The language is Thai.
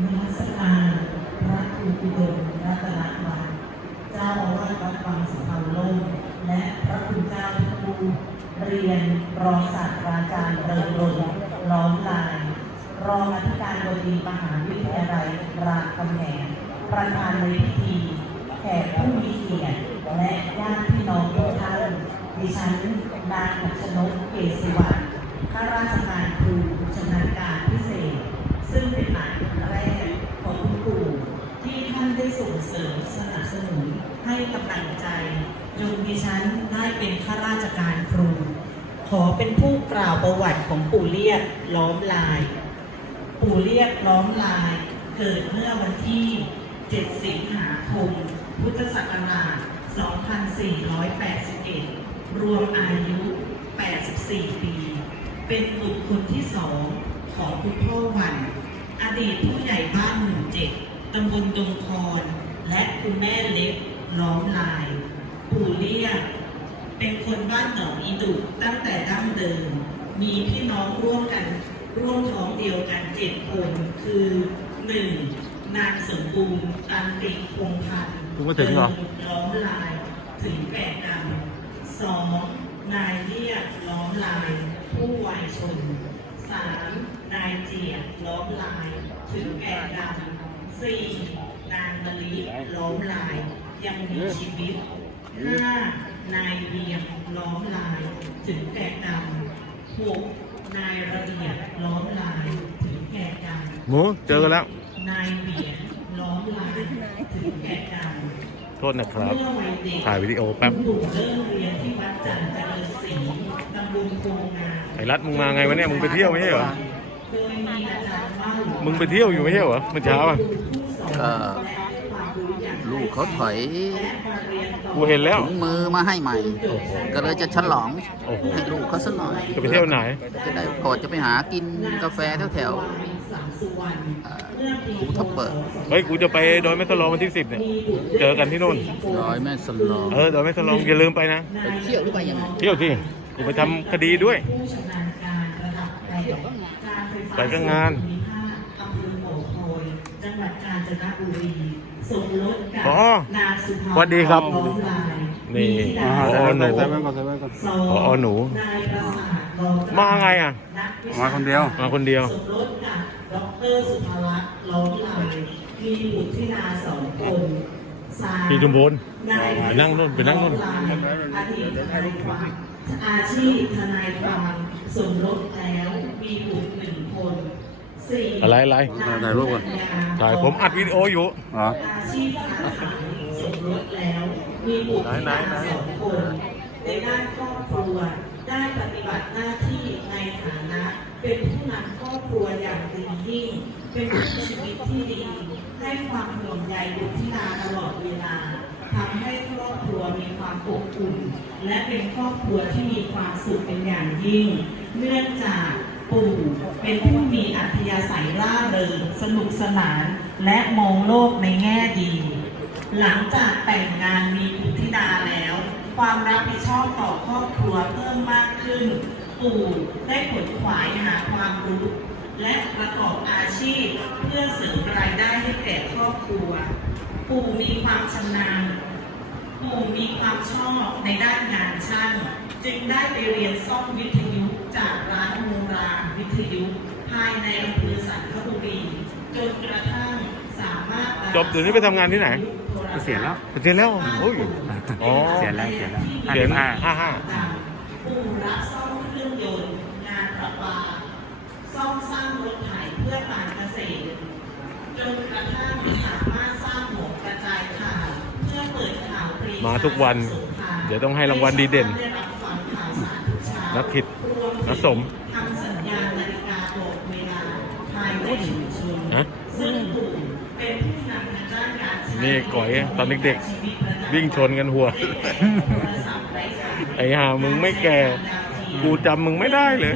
นมัสการพระครูอุดมรัตนวันเจ้าอาวาสวัดวังสุพรรล่มและพระคุณเจ้าทุกรูเรียนรองศาสตราจารย์เริงรนล้อมลาย รองอธิการบดีมหาวิทยาลัยรามคำแหงประธานในพิธี ดังใจจนดิฉันได้เป็นข้าราชการครู ขอเป็นผู้กล่าวประวัติของปู่เลียกล้อมลาย ปู่เรียกล้อมลายเกิดเมื่อวันที่ 7 สิงหาคม พุทธศักราช 2481 รวมอายุ 84 ปี เป็นบุตรคนที่สองของคุณพ่อวัน อดีตผู้ใหญ่บ้านหมู่เจ็ดตำบลดงคอนและคุณแม่เล็ก ล้อมลาย ปู่เรียก เป็นคนบ้านหนองอีดุตั้งแต่ดั้งเดิม มีพี่น้องร่วมกันร่วมท้องเดียวกันเจ็ดคน คือหนึ่งนางสมบูรณ์ตันติคงพันธ์กูมาถึงเหรอ ล้อมลายถึงแก่กรรมสองนายเรียกล้อมลาย ผู้วายชนสามนายเจียบล้อมลาย ถึงแก่กรรมสี่นางมะลิล้อมลาย ยังมีชีวิตห้านายเบียงล้อมลายถึงแก่กรรมหกนายระเบียบล้อมลายถึงแก่กรรมหมูเจอกันแล้ว นายเบียงล้อมลายถึงแก่กรรมโทษนะครับ เมื่อวัยเด็กถ่ายวิดีโอแป๊บคุณปู่เริ่มเรียนที่วัดจันทร์เจริญศรีตำบลโคงงามไอ้รัฐมึงมาไงวะเนี่ย มึงไปเที่ยวไม่ใช่เหรอ โดยมีอาจารย์ว่าวมึงไปเที่ยวอยู่ไม่ใช่เหรอเมื่อเช้าอะ ก็ลูกเขาถอยกูเห็นแล้ว ถุงมือมาให้ใหม่ ก็เลยจะฉลองโอ้โห ให้ลูกเขาสักหน่อยจะไปเที่ยวไหน จะได้ก่อนจะไปหากินกาแฟแถวแถวๆเอ่อภูทับเบิกเฮ้ย กูจะไปดอยแม่สลองวันที่สิบเนี่ย เจอกันที่นู่น ร้อยแม่สลองเออ ดอยแม่สลองอย่าลืมไปนะ ไปเที่ยวหรือไปยังไงเที่ยวที่กูไปทำคดีด้วยผู้ชำนาญการระดับแปดการไฟฟ้าไปก็งาน จังหวัดกาญจนบุรีสมรสกับอ๋อนางสุภาสวัสดีครับล้อมลายนี่มีธิดาอ๋อหนูสองอ๋อหนู นายประสาทล้อมลายมาไงอะ นักวิชมาคนเดียว มาคนเดียวสมรสกับดอกเตอรสุภลักษณ์ล้อมลายมีบุตรธิดาสองคนสาม พี่ชุมพล นายไปนั่งนู่นไปนั่งนู่นอดีตทนายความอาชีพทนายความสมรสแล้วมีบุตรหนึ่งคนสี่ อะไรอะไรถ่ายรูปก่อนถ่ายผมอัดวิดีโออยู่อ๋ออาชีพค้าขายสมรสแล้วมีบุตรธิไหนดาไหนสองคนในด้านครอบครัวได้ปฏิบัติหน้าที่ในฐานะ เป็นผู้นำครอบครัวอย่างดียิ่งเป็นผู้ชีวิตที่ดี ให้ความห่วงใยบุตรธิดาตลอดเวลาทำให้ครอบครัวมีความอบอุ่นและเป็นครอบครัวที่มีความสุขเป็นอย่างยิ่ง เนื่องจาก ปู่เป็นผู้มีอัธยาศัยร่าเริงสนุกสนาน และมองโลกในแง่ดี หลังจากแต่งงานมีบุตรธิดาแล้ว ความรับผิดชอบต่อครอบครัวเพิ่มมากขึ้น ปู่ได้ผลขวายหาความรู้ และประกอบอาชีพเพื่อเสริมรายได้ให้แก่ครอบครัว ปู่มีความชำนาญปู่มีความชอบในด้านงานช่างจึงได้ไปเรียนซ่อมวิทยุจากร้าน ทยุ ภายในอำเภอสันคบุรีจนกระทั่งสามารถจบเดี๋ยวนี้ไปทำงานที่ไหน เกษียณแล้ว เจอแล้วโอ้ย อ๋อ เสียแล้วเสียแล้วเสียห้าห้าห้าปู่รับซ่อมเครื่องยนต์งานประปาซ่อมสร้างรถไถเพื่อการเกษตร จนกระทั่งสามารถสร้างหมวกกระจายข่าวเพื่อเปิดข่าวปรีมาทุกวัน เดี๋ยวต้องให้รางวัลดีเด่นได้รับฟังข่าวสารทุกเช้านักขิดรวมถึงนักสม นชุมชนฮะซึ่งปู่เป็นผู้นำทางด้านการใช้นี่ก๋อยตอนเด็กๆ วิ่งชนกันหัว ไอ้ห่ามึงไม่แก่ กูจำมึงไม่ได้เลย